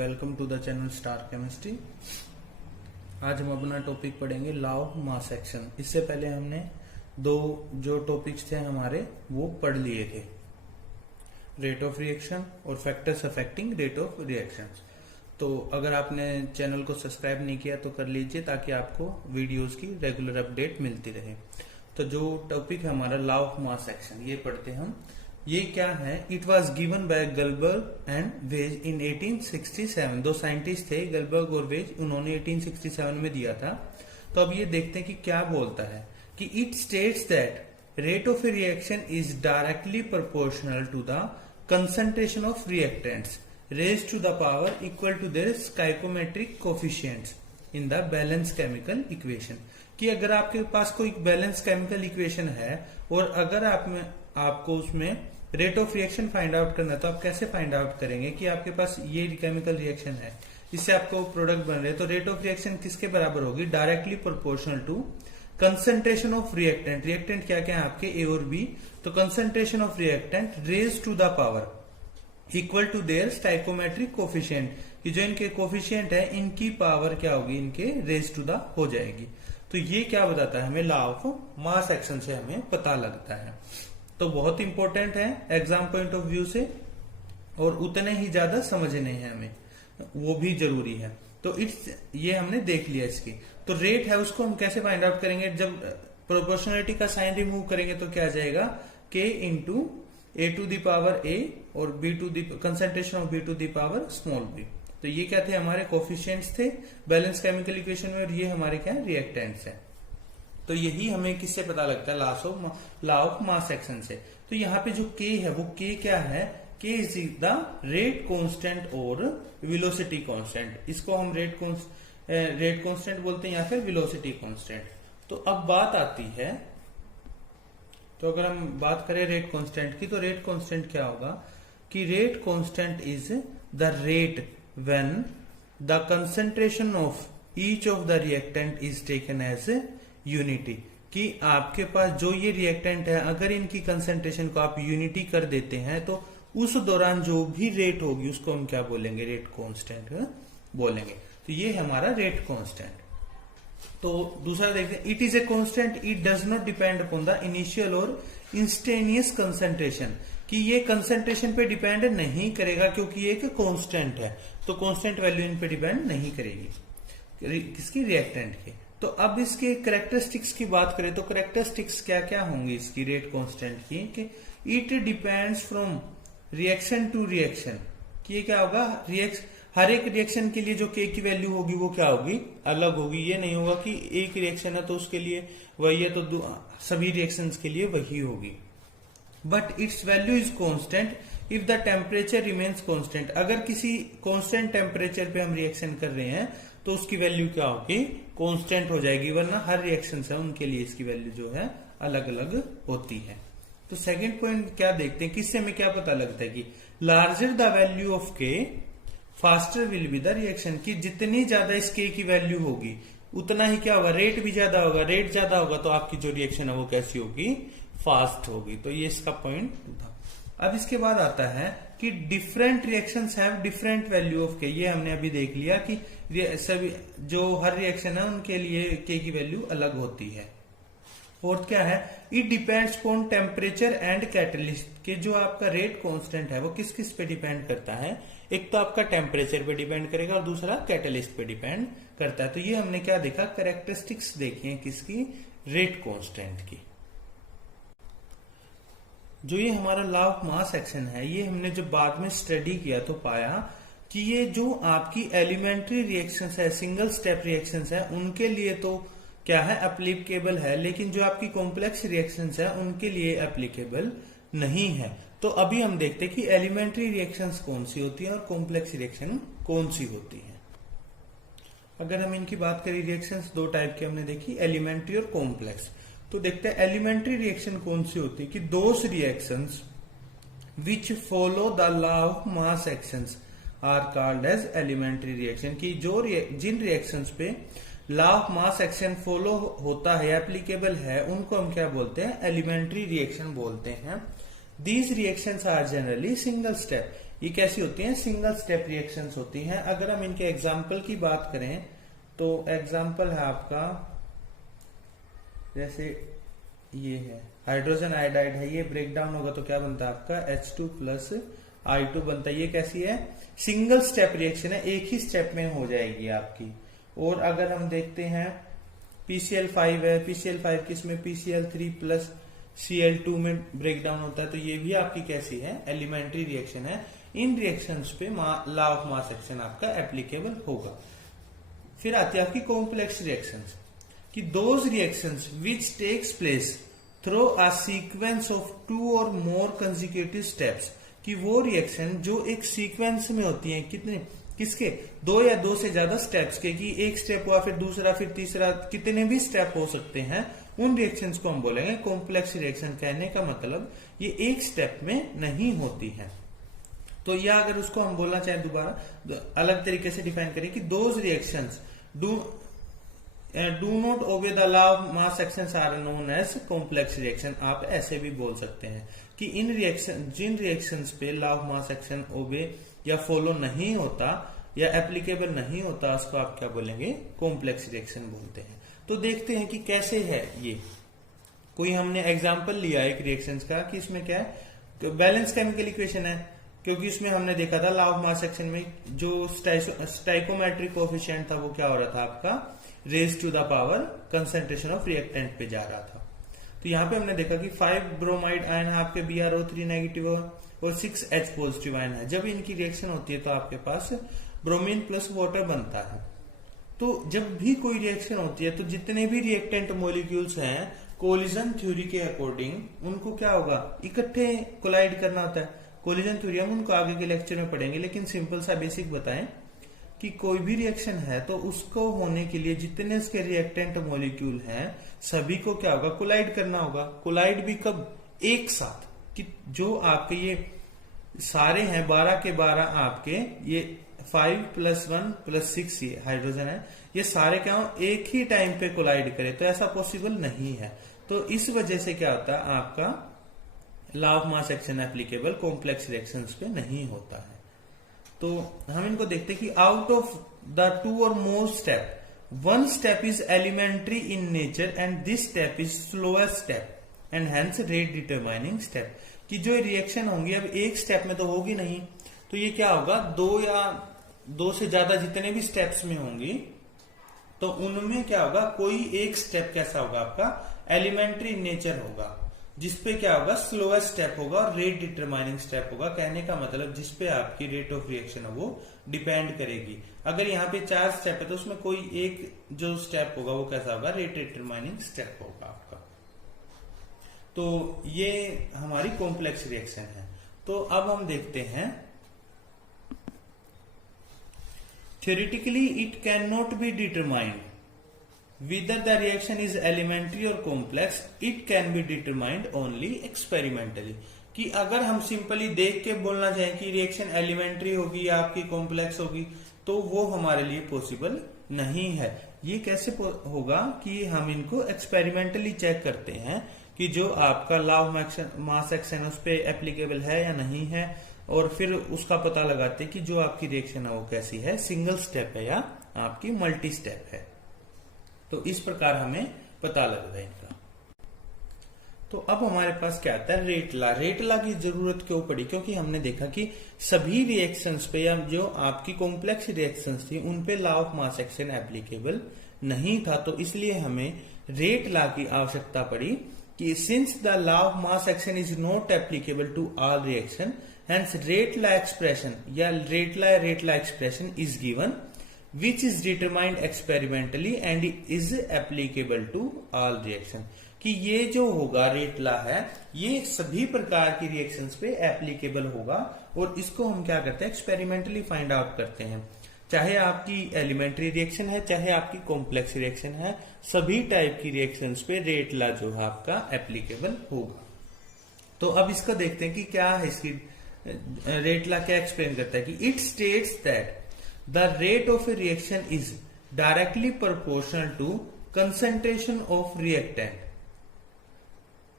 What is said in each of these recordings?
Welcome to the channel Star Chemistry. आज हम अपना टॉपिक पढ़ेंगे लॉ ऑफ मास एक्शन। इससे पहले हमने दो जो टॉपिक्स थे हमारे वो पढ़ लिए थे, रेट ऑफ रिएक्शन और factors affecting rate of reaction. तो अगर आपने चैनल को सब्सक्राइब नहीं किया तो कर लीजिए ताकि आपको वीडियोस की रेगुलर अपडेट मिलती रहे। तो जो टॉपिक है हमारा लॉ ऑफ मास एक्शन, ये पढ़ते हम। ये क्या है? It was given by Guldberg and Waage in 1867। दो साइंटिस्ट थे, गलबर्ग और वेज, उन्होंने 1867 में दिया था। तो अब ये देखते हैं कि क्या बोलता है कि it states that rate of a reaction is directly proportional to the concentration of reactants raised to the power equal to their stoichiometric coefficients in the balance chemical equation. कि अगर आपके पास कोई बैलेंस केमिकल इक्वेशन है और अगर आपको उसमें rate of reaction find out करना है, तो आप कैसे फाइंड आउट करेंगे कि आपके पास ये केमिकल रिएक्शन है, इससे आपको प्रोडक्ट बन रहे हैं। तो रेट ऑफ रिएक्शन किसके बराबर होगी? Directly proportional to concentration of reactant. Reactant क्या क्या है आपके? ए और बी। तो concentration of reactant raise to the power equal to their stoichiometric coefficient, कि जो इनके कोफिशिएंट है इनकी पावर क्या होगी? इनके रेज टू द हो जाएगी। तो ये क्या बताता है हमें? लॉ ऑफ मास एक्शन से हमें पता लगता है। तो बहुत इंपॉर्टेंट है एग्जाम पॉइंट ऑफ व्यू से, और उतने ही ज्यादा समझने हैं हमें, वो भी जरूरी है। तो ये हमने देख लिया इसकी। तो रेट है उसको हम कैसे फाइंड आउट करेंगे? जब प्रोपोर्शनलिटी का साइन रिमूव करेंगे तो क्या आ जाएगा? K into a to the power a और b to the concentration of b to the power small b. तो ये क्या थे? हमारे कोफिशिएंट्स थे बैलेंस केमिकल इक्वेशन में, और ये हमारे क्या है? रिएक्टेंट्स है। तो यही हमें किससे पता लगता है? लॉ ऑफ मास एक्शन से। तो यहाँ पे जो के है वो के क्या है? के इज द रेट कांस्टेंट और वेलोसिटी कांस्टेंट। इसको हम रेट कांस्टेंट बोलते हैं या फिर वेलोसिटी कांस्टेंट। तो अब बात आती है, तो अगर हम बात करें रेट कांस्टेंट की, तो रेट कांस्टेंट क्या होगा कि rate constant is the rate when the concentration of each of the reactant is taken as unity. कि आपके पास जो ये रिएक्टेंट है, अगर इनकी कंसंट्रेशन को आप यूनिटी कर देते हैं तो उस दौरान जो भी रेट होगी उसको हम क्या बोलेंगे? रेट कांस्टेंट बोलेंगे। तो ये है हमारा रेट कांस्टेंट। तो दूसरा देखते हैं, it is a constant, it does not depend upon the initial और इंस्टेनियस कंसंट्रेशन। कि ये कंसंट्रेशन पे डिपेंड नहीं करेगा क्योंकि ये एक कांस्टेंट है, तो कांस्टेंट वैल्यू इन पे डिपेंड नहीं करेगी। किसकी? रिएक्टेंट की। तो अब इसके करेक्टरिस्टिक्स की बात करें तो करेक्टरिस्टिक्स क्या क्या होंगी इसकी रेट कांस्टेंट की? कि it depends from reaction to reaction. कि ये क्या होगा? हर एक रिएक्शन के लिए जो के की वैल्यू होगी वो क्या होगी? अलग होगी। ये नहीं होगा कि एक रिएक्शन है तो उसके लिए वही है तो सभी रिएक्शंस के लिए वही होगी। But it's value is constant if the temperature remains constant. अगर किसी कांस्टेंट टेम्परेचर पे हम रिएक्शन कर रहे हैं तो उसकी वैल्यू क्या होगी? कांस्टेंट हो जाएगी। वरना हर रिएक्शन है उनके लिए इसकी वैल्यू जो है अलग अलग होती है। तो सेकंड पॉइंट क्या देखते हैं, किससे हमें क्या पता लगता है कि लार्जर द वैल्यू ऑफ के faster will be the reaction. की जितनी ज्यादा इस के की वैल्यू होगी उतना ही क्या होगा? रेट भी ज्यादा होगा। रेट ज्यादा होगा तो आपकी जो रिएक्शन है वो कैसी होगी? फास्ट होगी। तो ये इसका पॉइंट था। अब इसके बाद आता है कि different reactions have different value of के। ये हमने अभी देख लिया कि सभी जो हर रिएक्शन है उनके लिए के की वैल्यू अलग होती है। फोर्थ क्या है? It depends on temperature and catalyst. के जो आपका रेट कांस्टेंट है वो किस किस पे डिपेंड करता है? एक तो आपका टेम्परेचर पे डिपेंड करेगा और दूसरा कैटलिस्ट पे डिपेंड करता है। तो ये हमने क्या देखा? कैरेक्टरिस्टिक्स देखी है किसकी? रेट कांस्टेंट की। जो ये हमारा लॉ ऑफ मास एक्शन है, ये हमने जब बाद में स्टडी किया तो पाया कि ये जो आपकी एलिमेंट्री रिएक्शंस है, सिंगल स्टेप रिएक्शंस है, उनके लिए तो क्या है? एप्लीकेबल है, लेकिन जो आपकी कॉम्प्लेक्स रिएक्शंस है उनके लिए एप्लीकेबल नहीं है। तो अभी हम देखते हैं कि एलिमेंट्री रिएक्शंस कौन सी होती है और कॉम्प्लेक्स रिएक्शन कौन सी होती है। अगर हम इनकी बात करें, रिएक्शंस दो टाइप की हमने देखी, एलिमेंट्री और कॉम्प्लेक्स। तो देखते हैं एलिमेंट्री रिएक्शन कौन सी होती है कि those reactions which follow the law of mass actions are called as elementary reaction. की जो जिन रिएक्शंस पे law of mass action follow होता है, एप्लीकेबल है, उनको हम क्या बोलते हैं? एलिमेंट्री रिएक्शन बोलते हैं। These reactions are generally single step. ये कैसी होती हैं? सिंगल स्टेप रिएक्शंस होती हैं। अगर हम इनके एग्जाम्पल की बात करें तो एग्जाम्पल है आपका, जैसे ये है हाइड्रोजन आयोडाइड है, ये ब्रेक डाउन होगा तो क्या बनता है आपका H2 प्लस I2 बनता है। ये कैसी है? सिंगल स्टेप रिएक्शन है, एक ही स्टेप में हो जाएगी आपकी। और अगर हम देखते हैं PCl5 है, PCl5 किसमें PCl3 प्लस Cl2 में ब्रेक डाउन होता है, तो ये भी आपकी कैसी है? एलिमेंट्री रिएक्शन है। इन रिएक्शंस पे लॉ ऑफ मास एक्शन आपका एप्लीकेबल होगा। फिर आती है आपकी कॉम्प्लेक्स रिएक्शंस, कि those reactions which takes place through a sequence of 2 or more consecutive steps, कि वो रिएक्शन जो एक सीक्वेंस में होती है, कितने, किसके? 2 या 2 से ज्यादा स्टेप्स के, कि एक स्टेप हुआ फिर दूसरा फिर तीसरा, कितने भी स्टेप हो सकते हैं, उन रिएक्शंस को हम बोलेंगे कॉम्प्लेक्स रिएक्शन। कहने का मतलब ये एक स्टेप में नहीं होती है। तो या अगर उसको हम बोलना चाहें दोबारा अलग तरीके से डिफाइन करें कि those reactions do not obey the law of mass actions are known as complex reaction. आप ऐसे भी बोल सकते हैं कि इन रिएक्शन, जिन रिएक्शंस पे law of mass action obey या फॉलो नहीं होता या एप्लीकेबल नहीं होता, उसको आप क्या बोलेंगे? कॉम्प्लेक्स रिएक्शन बोलते हैं। तो देखते हैं कि कैसे है ये। कोई हमने एग्जाम्पल लिया एक रिएक्शंस का कि इसमें क्या है? तो बैलेंस केमिकल इक्वेशन है, क्योंकि उसमें हमने देखा था लॉ ऑफ मास एक्शन में जो स्टाइकोमेट्रिक कोएफिशिएंट था वो क्या हो रहा था आपका? Raise to the power concentration of reactant पे जा रहा था। तो यहाँ पे हमने देखा कि 5 ब्रोमाइड आयन है आपके BrO3 नेगेटिव और 6H पॉजिटिव आयन है। जब इनकी रिएक्शन होती है तो आपके पास ब्रोमीन प्लस वाटर बनता है। तो जब भी कोई रिएक्शन होती है तो जितने भी रिएक्टेंट मॉलिक्यूल्स हैं, कोलिजन थ्योरी के अकॉर्डिंग उनको क्या होगा? इकट्ठे कोलाइड करना होता है। कोलिजन थ्योरी हम उनको आगे के लेक्चर में पढ़ेंगे, लेकिन सिंपल सा बेसिक बताएं कि कोई भी रिएक्शन है तो उसको होने के लिए जितने उसके रिएक्टेंट मॉलिक्यूल हैं सभी को क्या होगा? कोलाइड करना होगा। कोलाइड भी कब? एक साथ, कि जो आपके ये सारे हैं 12 के 12 आपके ये 5 + 1 + 6 ये हाइड्रोजन है, ये सारे क्या हो? एक ही टाइम पे कोलाइड करे, तो ऐसा पॉसिबल नहीं है। तो इस वजह से क्या होता है आपका? Law of mass action applicable complex reactions पे नहीं होता है। तो हम इनको देखते हैं कि out of the 2 or more step, 1 step is elementary in nature and this step is slowest step and hence rate determining step. कि जो रिएक्शन होंगी अब एक स्टेप में तो होगी नहीं, तो ये क्या होगा? 2 या 2 से ज्यादा जितने भी स्टेप्स में होंगी तो उनमें क्या होगा? कोई एक स्टेप कैसा होगा आपका? एलिमेंट्री नेचर होगा, जिसपे क्या होगा? स्लोएस्ट स्टेप होगा और रेट डिटरमाइनिंग स्टेप होगा। कहने का मतलब जिसपे आपकी रेट ऑफ रिएक्शन है वो डिपेंड करेगी। अगर यहाँ पे 4 स्टेप है तो उसमें कोई एक जो स्टेप होगा वो कैसा होगा? रेट डिटरमाइनिंग स्टेप होगा आपका। तो ये हमारी कॉम्प्लेक्स रिएक्शन है। तो अब हम देखते हैं theoretically it cannot be determined whether the reaction is elementary or complex, it can be determined only experimentally। कि अगर हम सिंपली देख के बोलना चाहें कि रिएक्शन एलिमेंट्री होगी या आपकी कॉम्प्लेक्स होगी तो वो हमारे लिए पॉसिबल नहीं है। ये कैसे होगा? कि हम इनको एक्सपेरिमेंटली चेक करते हैं कि जो आपका लॉ ऑफ मास एक्शन उस पर एप्लीकेबल है या नहीं है, और फिर उसका पता लगाते हैं कि जो आपकी रिएक्शन है वो कैसी है? सिंगल स्टेप है या आपकी मल्टी स्टेप है। तो इस प्रकार हमें पता लगता है इनका। तो अब हमारे पास क्या आता है? Rate law. रेट लॉ की जरूरत क्यों पड़ी? क्योंकि हमने देखा कि सभी रिएक्शंस पे या जो आपकी कॉम्प्लेक्स रिएक्शंस थी उन पे law of mass action applicable नहीं था, तो इसलिए हमें रेट लॉ की आवश्यकता पड़ी कि since the law of mass action is not applicable to all reaction, hence rate law expression या rate law expression is given which is determined experimentally and is applicable to all reaction। कि ये जो होगा rate law है ये सभी प्रकार की रिएक्शंस पे एप्लीकेबल होगा, और इसको हम क्या करते हैं? एक्सपेरिमेंटली फाइंड आउट करते हैं। चाहे आपकी एलिमेंट्री रिएक्शन है चाहे आपकी कॉम्प्लेक्स रिएक्शन है, सभी टाइप की रिएक्शंस पे रेट लॉ जो है आपका एप्लीकेबल होगा। तो अब इसको देखते हैं कि क्या है इसकी रेट लॉ क्या एक्सप्लेन करता है। कि it states that the rate of a reaction is directly proportional to concentration of reactant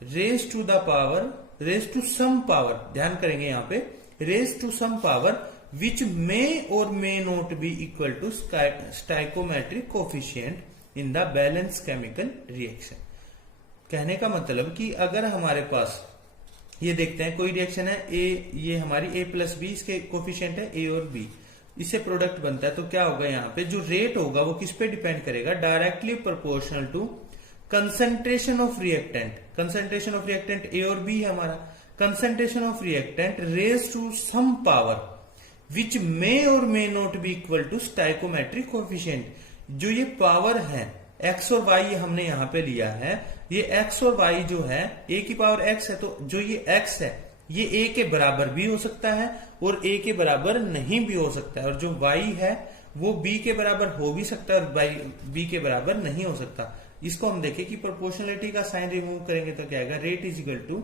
raise to the power, raise to some power, ध्यान करेंगे यहां पे, raise to some power which may or may not be equal to stoichiometric coefficient in the balance chemical reaction. कहने का मतलब कि अगर हमारे पास ये देखते हैं कोई रिएक्शन है ए, ये हमारी A+B, इसके कोफिशिएंट है A और B, इससे प्रोडक्ट बनता है, तो क्या होगा यहाँ पे जो रेट होगा वो किस पे डिपेंड करेगा, directly proportional to concentration of reactant. Concentration of reactant A और B है हमारा, concentration of reactant raise to some power which may or may not be equal to stoichiometric coefficient. जो ये पावर है x और y हमने यहां पे लिया है, ये x और y जो है a की पावर x है, तो जो ये x है ये a के बराबर भी हो सकता है और a के बराबर नहीं भी हो सकता है, और जो y है वो b के बराबर हो भी सकता है और b के बराबर नहीं हो सकता। इसको हम देखें कि प्रोपोर्शनलिटी का साइन रिमूव करेंगे तो क्या आएगा, rate is equal to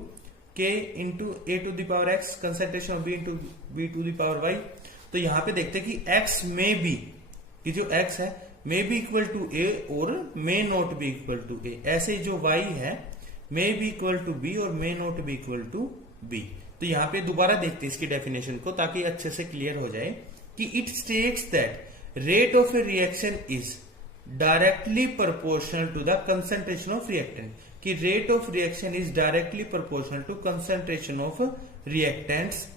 k into a to the power x concentration of b into b to the power y। तो यहां पे देखते हैं कि x में भी, ये जो x है may be equal to a और may not be equal to a, ऐसे ही जो y है may be equal to b और may not be equal to b। तो यहां पे दोबारा देखते हैं इसकी डेफिनेशन को ताकि अच्छे से क्लियर हो जाए कि it states that rate of a reaction is directly proportional to the concentration of reactant, कि rate of reaction is directly proportional to concentration of reactants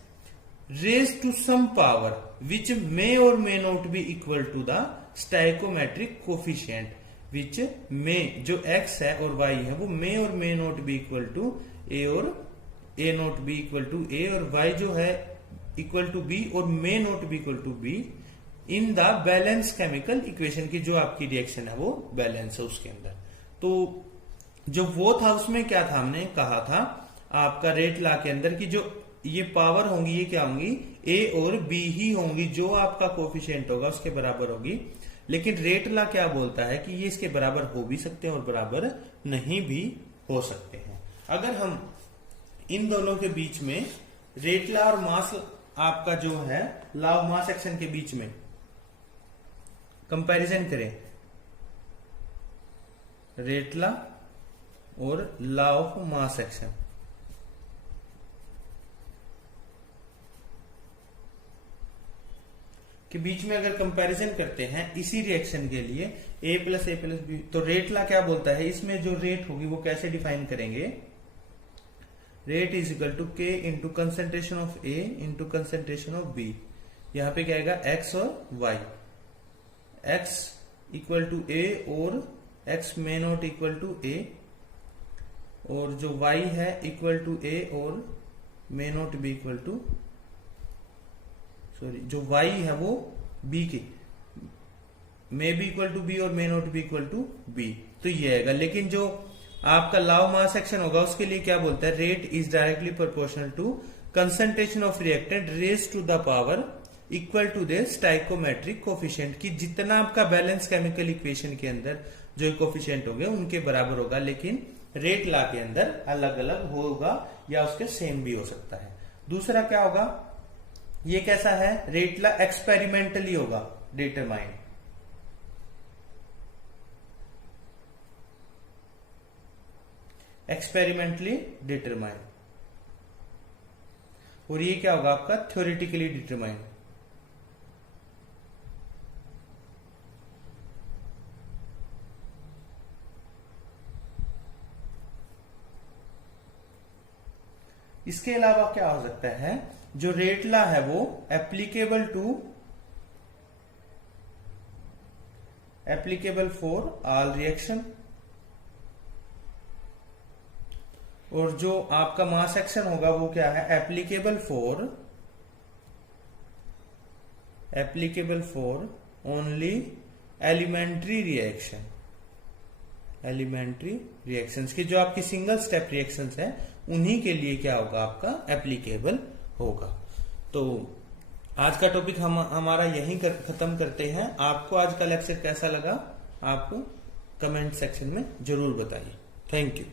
raise to some power which may or may not be equal to the stoichiometric coefficient, which may जो x है और y है वो may or may not be equal to a और a not be equal to a, और y जो है equal to b और may not be equal to b in the balance chemical equation की जो आपकी रिएक्शन है वो बैलेंस है उसके अंदर। तो जो वो था उसमें क्या था, हमने कहा था आपका रेट लॉ के अंदर कि जो ये पावर होंगी ये क्या होंगी, a और b ही होंगी, जो आपका कोफिशिएंट होगा उसके बराबर होगी। लेकिन रेट लॉ क्या बोलता है कि ये इसके बराबर हो भी सकते हैं और बराबर नहीं भी हो सकते हैं। अगर हम इन दोनों के बीच में रेट लॉ और मास आपका जो है लॉ ऑफ मास एक्शन के बीच में कंपैरिजन करें, रेट लॉ और लॉ ऑफ मास एक्शन, के बीच में अगर कंपैरिजन करते हैं इसी रिएक्शन के लिए a प्लस बी, तो रेट लॉ क्या बोलता है, इसमें जो रेट होगी वो कैसे डिफाइन करेंगे, rate is equal to k into concentration of a into concentration of b। यहां पे क्या आएगा x और y, x equal to a और x may not equal to a, और जो y है इक्वल टू a और may not be equal to, sorry जो y है वो b की, may be equal to b और may not be equal to b, तो ये आएगा। लेकिन जो आपका लॉ ऑफ मास एक्शन होगा उसके लिए क्या बोलता है, rate is directly proportional to concentration of reactant raise to the power equal to the stoichiometric coefficient, की जितना आपका बैलेंस केमिकल इक्वेशन के अंदर जो कोफिशिएंट होंगे उनके बराबर होगा, लेकिन रेट लॉ के अंदर अलग अलग होगा या उसके सेम भी हो सकता है। दूसरा क्या होगा, ये कैसा है, रेट लॉ एक्सपेरिमेंटली होगा डिटरमाइंड, एक्सपेरिमेंटली डिटरमाइंड, और ये क्या होगा आपका थ्योरेटिकली डिटरमाइंड। इसके अलावा क्या हो सकता है, जो रेट लॉ है वो एप्लीकेबल फॉर ऑल रिएक्शन, और जो आपका मास एक्शन होगा वो क्या है, applicable for only elementary reactions की जो आपकी सिंगल स्टेप रिएक्शंस है उन्हीं के लिए क्या होगा आपका एप्लीकेबल होगा। तो आज का टॉपिक हमारा यहीं खत्म करते हैं। आपको आज का लेक्चर कैसा लगा आप कमेंट सेक्शन में जरूर बताइए। Thank you.